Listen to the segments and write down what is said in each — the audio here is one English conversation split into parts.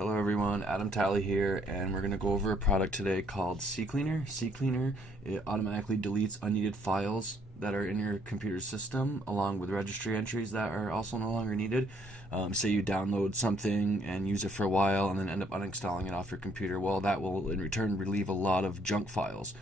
Hello everyone, Adam Talley here, and we're going to go over a product today called ccleaner. ccleaner, it automatically deletes unneeded files that are in your computer system along with registry entries that are also no longer needed. Say you download something and use it for a while and then end up uninstalling it off your computer. Well, that will in return relieve a lot of junk files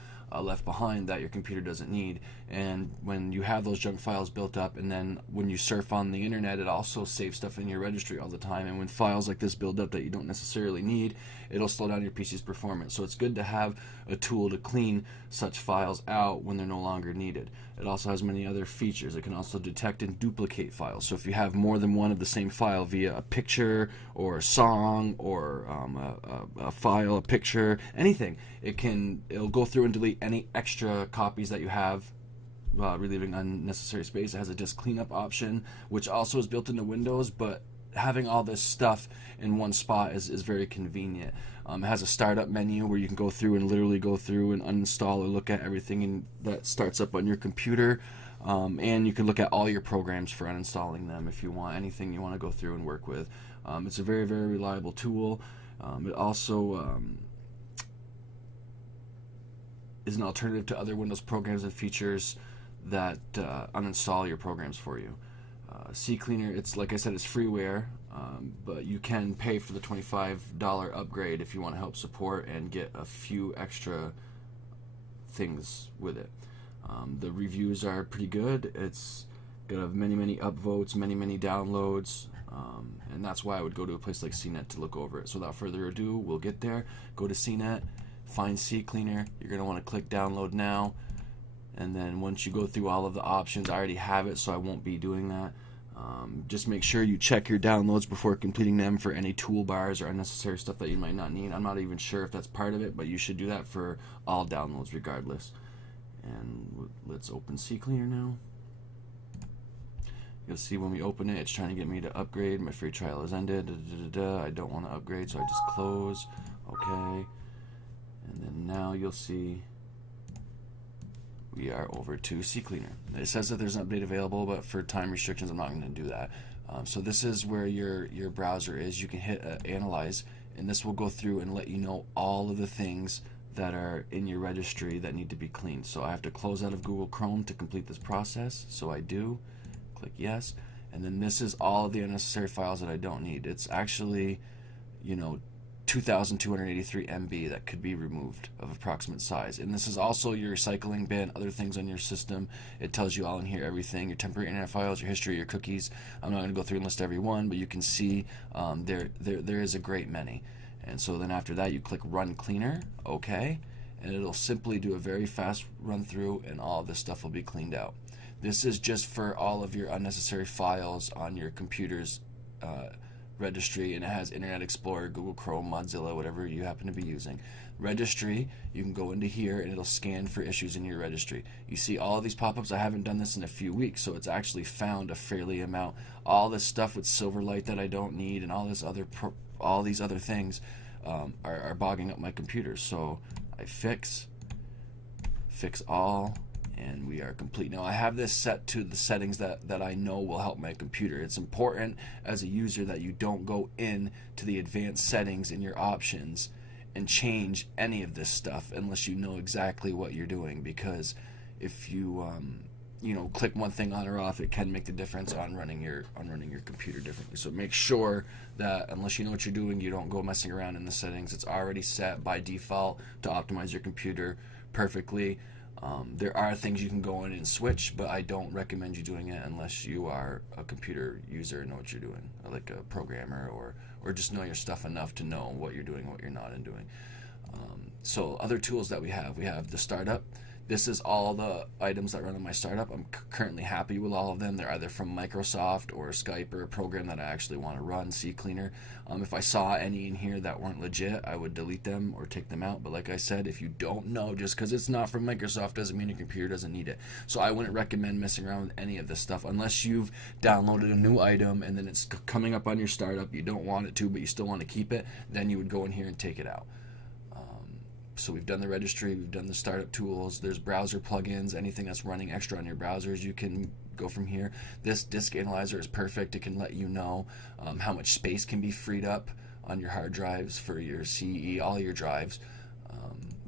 left behind that your computer doesn't need. And when you have those junk files built up, and then when you surf on the internet, it also saves stuff in your registry all the time. And when files like this build up that you don't necessarily need, it'll slow down your PC's performance. So it's good to have a tool to clean such files out when they're no longer needed. It also has many other features. It can also detect and duplicate files. So if you have more than one of the same file via a picture or a song or a file, a picture, anything, it'll go through and delete any extra copies that you have, relieving unnecessary space. It has a disk cleanup option, which also is built into Windows, but having all this stuff in one spot is very convenient. It has a startup menu where you can go through and literally go through and uninstall or look at everything that starts up on your computer. And you can look at all your programs for uninstalling them if you want anything you want to go through and work with. It's a very, very reliable tool. It also is an alternative to other Windows programs and features that uninstall your programs for you. ccleaner, it's like I said, it's freeware, but you can pay for the $25 upgrade if you want to help support and get a few extra things with it. The reviews are pretty good. It's got many upvotes, many downloads, and that's why I would go to a place like CNET to look over it. So without further ado, we'll get there. Go to CNET, find ccleaner. You're going to want to click download now, and then once you go through all of the options, I already have it, so I won't be doing that. Just make sure you check your downloads before completing them for any toolbars or unnecessary stuff that you might not need. I'm not even sure if that's part of it, but you should do that for all downloads regardless. And let's open ccleaner now. You'll see when we open it, it's trying to get me to upgrade. My free trial has ended. I don't want to upgrade, so I just close. Okay. And then now you'll see we are over to ccleaner. It says that there's an update available, but for time restrictions, I'm not going to do that. So this is where your browser is. You can hit analyze, and this will go through and let you know all of the things that are in your registry that need to be cleaned. So I have to close out of Google Chrome to complete this process. So I do. Click yes. And then this is all of the unnecessary files that I don't need. It's actually, 2,283 MB that could be removed of approximate size. And this is also your recycling bin, other things on your system. It tells you all in here, everything, your temporary internet files, your history, your cookies. I'm not going to go through and list every one, but you can see there is a great many. And so then after that, you click Run Cleaner, okay, and it'll simply do a very fast run through, and all of this stuff will be cleaned out. This is just for all of your unnecessary files on your computer's registry, and it has Internet Explorer, Google Chrome, Mozilla, whatever you happen to be using. Registry, you can go into here and it'll scan for issues in your registry. You see all of these pop-ups. I haven't done this in a few weeks, so it's actually found a fairly amount. All this stuff with Silverlight that I don't need and all these other things are bogging up my computer. So I fix all, and we are complete. Now I have this set to the settings that I know will help my computer. It's important as a user that you don't go in to the advanced settings in your options and change any of this stuff unless you know exactly what you're doing, because if you click one thing on or off, it can make the difference on running your computer differently. So make sure that unless you know what you're doing, you don't go messing around in the settings. It's already set by default to optimize your computer perfectly. There are things you can go in and switch, but I don't recommend you doing it unless you are a computer user and know what you're doing, like a programmer, or just know your stuff enough to know what you're doing and what you're not doing. So other tools that we have the startup. This is all the items that run on my startup. I'm currently happy with all of them. They're either from Microsoft or Skype or a program that I actually want to run, ccleaner. If I saw any in here that weren't legit, I would delete them or take them out. But like I said, if you don't know, just because it's not from Microsoft doesn't mean your computer doesn't need it. So I wouldn't recommend messing around with any of this stuff unless you've downloaded a new item and then it's coming up on your startup. You don't want it to, but you still want to keep it. Then you would go in here and take it out. So we've done the registry, we've done the startup tools, there's browser plugins, anything that's running extra on your browsers, you can go from here. This disk analyzer is perfect. It can let you know how much space can be freed up on your hard drives for your CE, all your drives.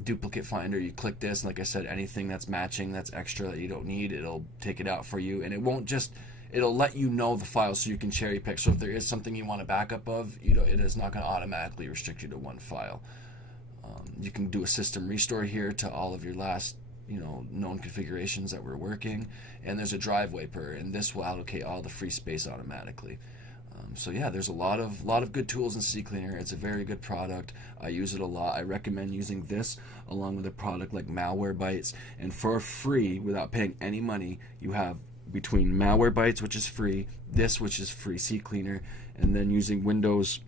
Duplicate finder, you click this, and like I said, anything that's matching, that's extra that you don't need, it'll take it out for you, and it won't just, it'll let you know the file so you can cherry pick. So if there is something you want a backup of, it is not going to automatically restrict you to one file. You can do a system restore here to all of your last known configurations that were working, and there's a drive wiper, and this will allocate all the free space automatically. So yeah, there's a lot of good tools in ccleaner. It's a very good product. I use it a lot. I recommend using this along with a product like Malwarebytes, and for free, without paying any money, you have between Malwarebytes, which is free, this, which is free, ccleaner, and then using Windows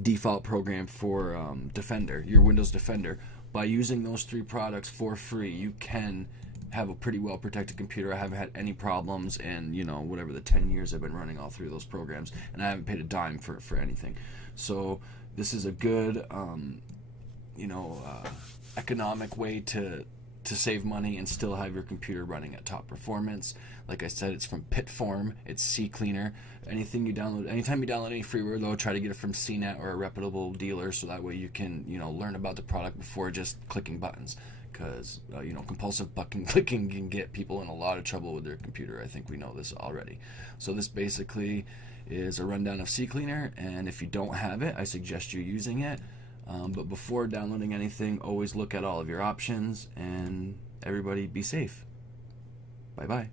default program for Defender, your Windows Defender. By using those three products for free, you can have a pretty well protected computer. I haven't had any problems in whatever the 10 years I've been running all three of those programs, and I haven't paid a dime for anything. So this is a good economic way to save money and still have your computer running at top performance. Like I said, it's from Pitform. It's ccleaner. Anything you download, anytime you download any freeware, though, try to get it from CNET or a reputable dealer, so that way you can learn about the product before just clicking buttons. Because compulsive button clicking can get people in a lot of trouble with their computer. I think we know this already. So this basically is a rundown of ccleaner, and if you don't have it, I suggest you using it. But before downloading anything, always look at all of your options, and everybody be safe. Bye bye.